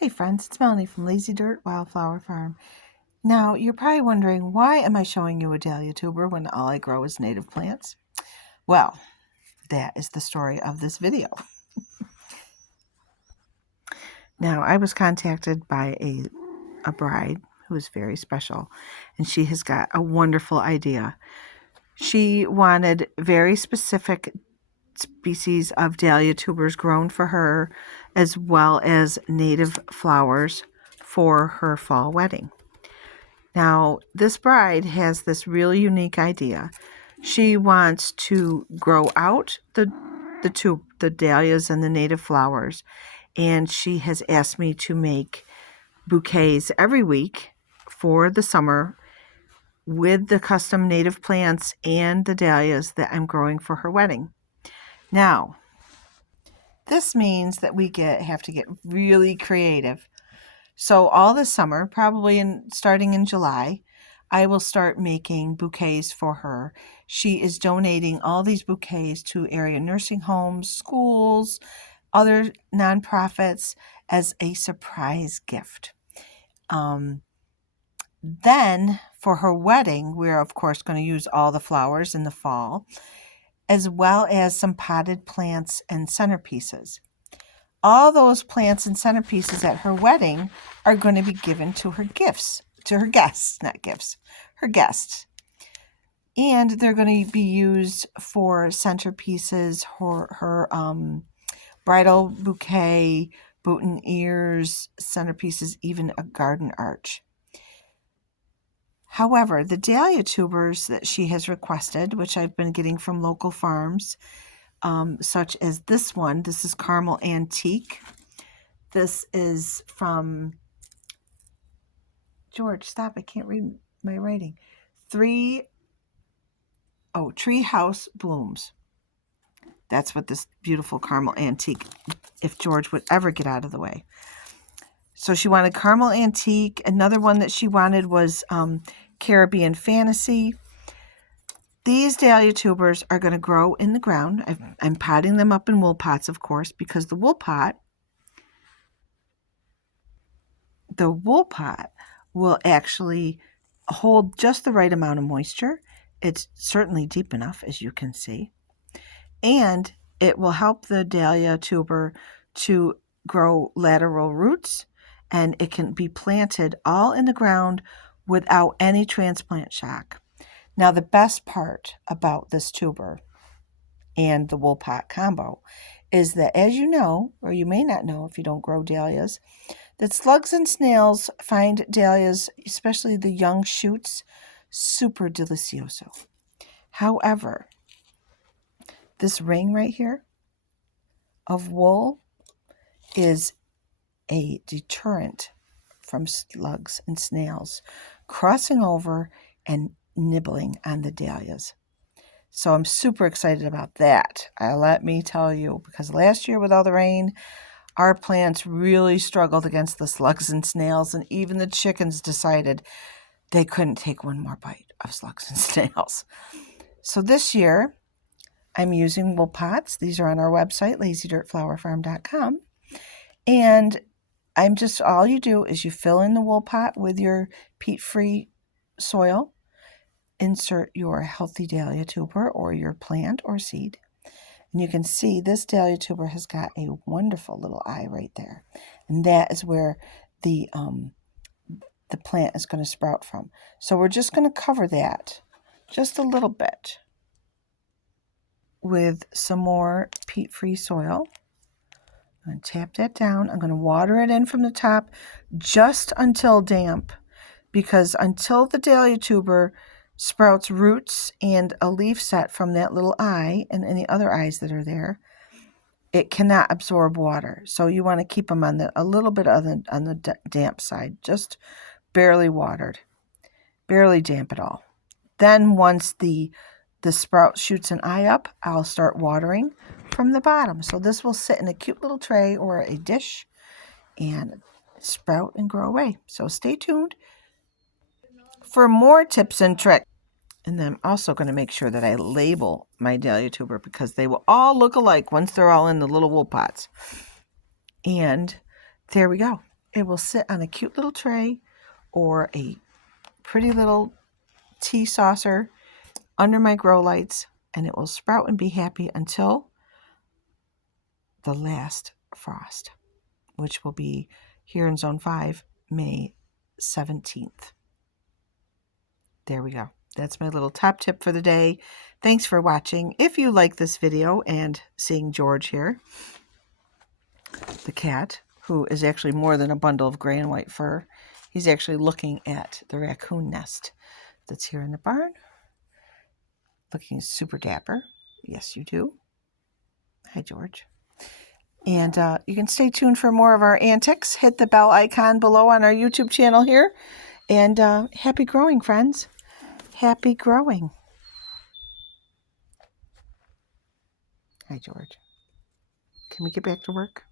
Hey friends, it's Melanie from Lazy Dirt Wildflower Farm. Now, you're probably wondering, why am I showing you a dahlia tuber when all I grow is native plants? Well, that is the story of this video. Now, I was contacted by a bride who is very special, and she has got a wonderful idea. She wanted very specific species of dahlia tubers grown for her, as well as native flowers for her fall wedding. Now, this bride has this really unique idea. She wants to grow out the dahlias and the native flowers, and she has asked me to make bouquets every week for the summer with the custom native plants and the dahlias that I'm growing for her wedding. Now, this means that we have to get really creative. So all this summer, probably starting in July, I will start making bouquets for her. She is donating all these bouquets to area nursing homes, schools, other nonprofits as a surprise gift. Then for her wedding, we're of course going to use all the flowers in the fall, as well as some potted plants and centerpieces. All those plants and centerpieces at her wedding are going to be given to her guests. And they're going to be used for centerpieces, her bridal bouquet, boutonnieres, centerpieces, even a garden arch. However, the dahlia tubers that she has requested, which I've been getting from local farms, such as this one. This is Caramel Antique. This is from, George, stop, I can't read my writing. Treehouse Blooms. That's what this beautiful Caramel Antique, if George would ever get out of the way. So she wanted Caramel Antique. Another one that she wanted was Caribbean Fantasy. These dahlia tubers are going to grow in the ground. I'm potting them up in wool pots, of course, because the wool pot will actually hold just the right amount of moisture. It's certainly deep enough, as you can see. And it will help the dahlia tuber to grow lateral roots, and it can be planted all in the ground without any transplant shock. Now, the best part about this tuber and the wool pot combo is that, as you know, or you may not know if you don't grow dahlias, that slugs and snails find dahlias, especially the young shoots, super delicioso. However, this ring right here of wool is a deterrent from slugs and snails crossing over and nibbling on the dahlias. So I'm super excited about that. Let me tell you, because last year with all the rain, our plants really struggled against the slugs and snails, and even the chickens decided they couldn't take one more bite of slugs and snails. So this year, I'm using wool pots. These are on our website, lazydirtflowerfarm.com. And all you do is you fill in the wool pot with your peat-free soil, insert your healthy dahlia tuber or your plant or seed. And you can see this dahlia tuber has got a wonderful little eye right there. And that is where the plant is going to sprout from. So we're just going to cover that just a little bit with some more peat-free soil. I'm going to tap that down. I'm going to water it in from the top just until damp, because until the dahlia tuber sprouts roots and a leaf set from that little eye and any other eyes that are there, it cannot absorb water. So you want to keep them on a little bit on the damp side, just barely watered, barely damp at all. Then once the sprout shoots an eye up, I'll start watering from the bottom. So this will sit in a cute little tray or a dish and sprout and grow away. So stay tuned for more tips and tricks. And then I'm also going to make sure that I label my dahlia tuber, because they will all look alike once they're all in the little wool pots. And there we go. it will sit on a cute little tray or a pretty little tea saucer under my grow lights, and it will sprout and be happy until the last frost, which will be here in Zone 5, May 17th. There we go. That's my little top tip for the day. Thanks for watching. If you like this video and seeing George here, the cat, who is actually more than a bundle of gray and white fur, he's actually looking at the raccoon nest that's here in the barn. Looking super dapper. Yes, you do. Hi, George. And you can stay tuned for more of our antics. Hit the bell icon below on our YouTube channel here. And happy growing, friends. Happy growing. Hi, George. Can we get back to work?